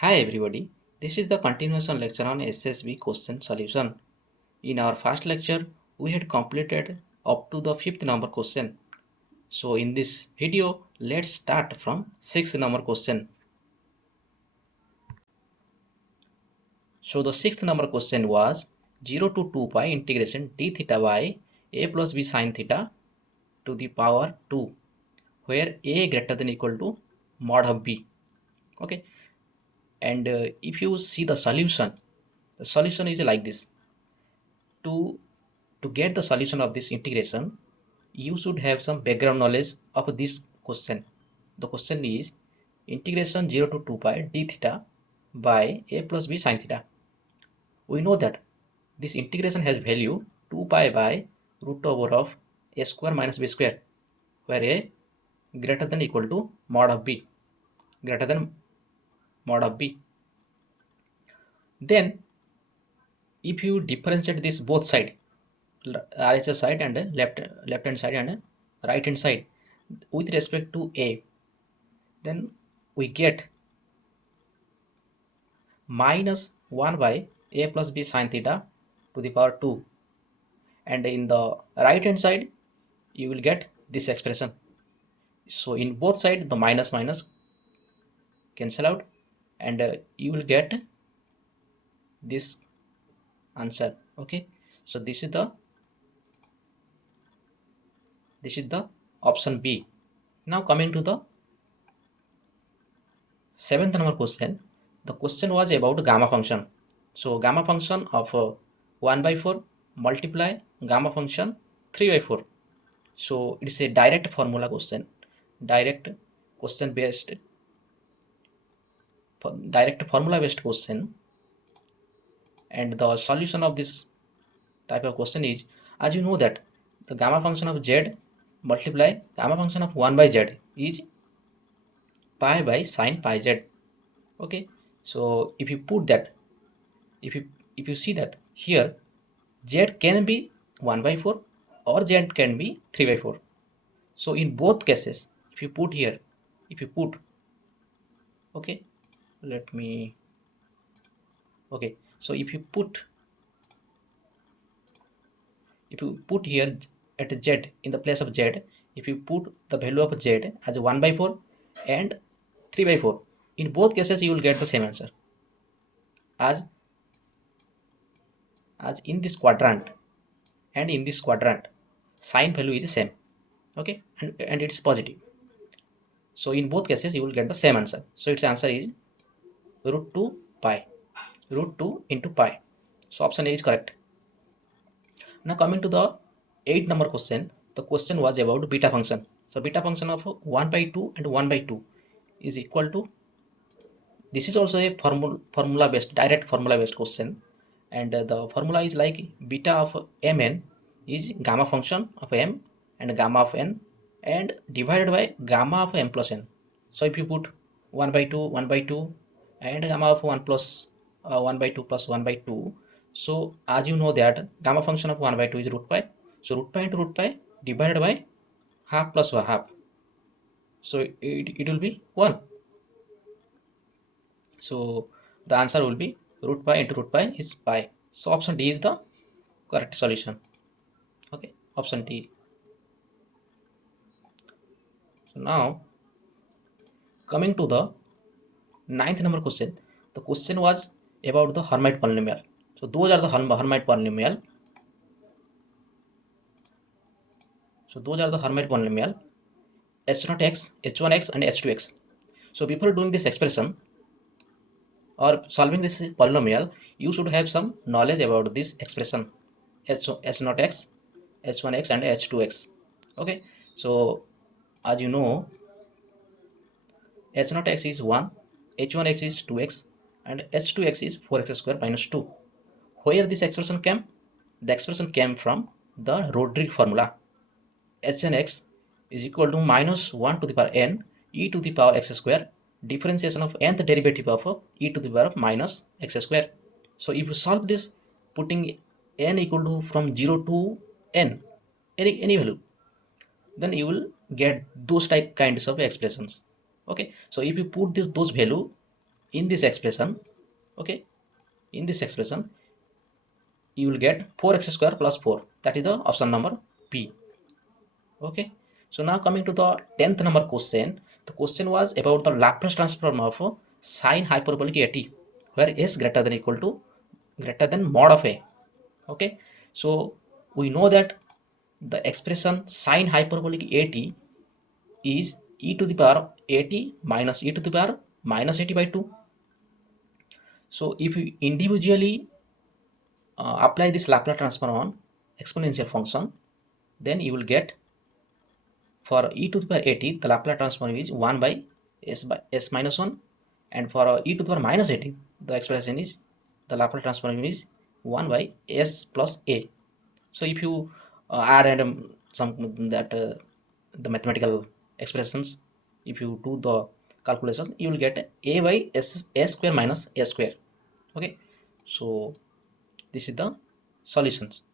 Hi everybody, this is the continuation lecture on SSB question solution. In our first lecture, we had completed up to the fifth number question. So in this video, let's start from sixth number question. So the sixth number question was 0 to 2 pi integration d theta by a plus b sine theta to the power 2, where a greater than equal to mod of b. Okay, and if you see the solution is like this. To to get the solution of this integration, you should have some background knowledge of this question. The question is integration 0 to 2 pi d theta by a plus b sine theta. We know that this integration has value 2 pi by root over of a square minus b square, where a greater than equal to mod of b, greater than mod of b. Then if you differentiate this both side, RHS side and left hand side and right hand side with respect to a, then we get minus 1 by a plus b sine theta to the power 2, and in the right hand side you will get this expression. So in both sides the minus minus cancel out, and you will get this answer. Okay, so this is the option B. Now coming to the seventh number question. The question was about gamma function. So gamma function of 1 by 4 multiply gamma function 3 by 4. So it's a direct formula question, direct question based, direct formula based question. And the solution of this type of question is, as you know that the gamma function of z multiply gamma function of 1 by z is pi by sine pi z. Okay, so if you put that, if you see that here z can be 1 by 4 or z can be 3 by 4. So in both cases, if you put here, if you put, okay, let me, okay, so if you put here at z, in the place of z, if you put the value of z as 1 by 4 and 3 by 4, in both cases you will get the same answer as in this quadrant and in this quadrant sign value is the same. Okay, and it's positive. So in both cases you will get the same answer. So its answer is root 2 pi, root 2 into pi. So option A is correct. Now coming to the 8th number question, the question was about beta function. So beta function of 1 by 2 and 1 by 2 is equal to, this is also a formula based, direct formula based question, and the formula is like beta of mn is gamma function of m and gamma of n and divided by gamma of m plus n. So if you put 1 by 2 1 by 2 and gamma of 1 plus 1 by 2 plus 1 by 2, so as you know that gamma function of 1 by 2 is root pi, so root pi into root pi divided by half plus half, so it will be 1. So the answer will be root pi into root pi is pi. So option D is the correct solution. Okay, option D. So now coming to the ninth number question, the question was about the Hermite polynomial. So those are the Hermite polynomial. So those are the Hermite polynomial h0x, h1x, and h2x. So before doing this expression or solving this polynomial, you should have some knowledge about this expression h0x, h1x, and h2x. Okay, so as you know, h0x is 1, h1x is 2x, and h2x is 4x square minus 2. Where this expression came? The expression came from the Rodriguez formula. H&x is equal to minus 1 to the power n e to the power x square, differentiation of nth derivative of e to the power of minus x square. So if you solve this, putting n equal to from 0 to n, any value, then you will get those kinds of expressions. Okay, so if you put those value in this expression, okay, in this expression you will get 4x square plus 4. That is the option number B. Okay, so now coming to the 10th number question. The question was about the Laplace transform of sine hyperbolic at, where s greater than equal to greater than mod of a. Okay, so we know that the expression sine hyperbolic at is e to the power at minus e to the power minus 80 by 2. So if you individually apply this Laplace transform on exponential function, then you will get for e to the power 80, the Laplace transform is 1 by s minus 1, and for e to the power minus 80, the expression is the Laplace transform is 1 by s plus a. So if you add and some that the mathematical expressions, if you do the calculation, you will get a by s square minus a square. Okay, so this is the solutions.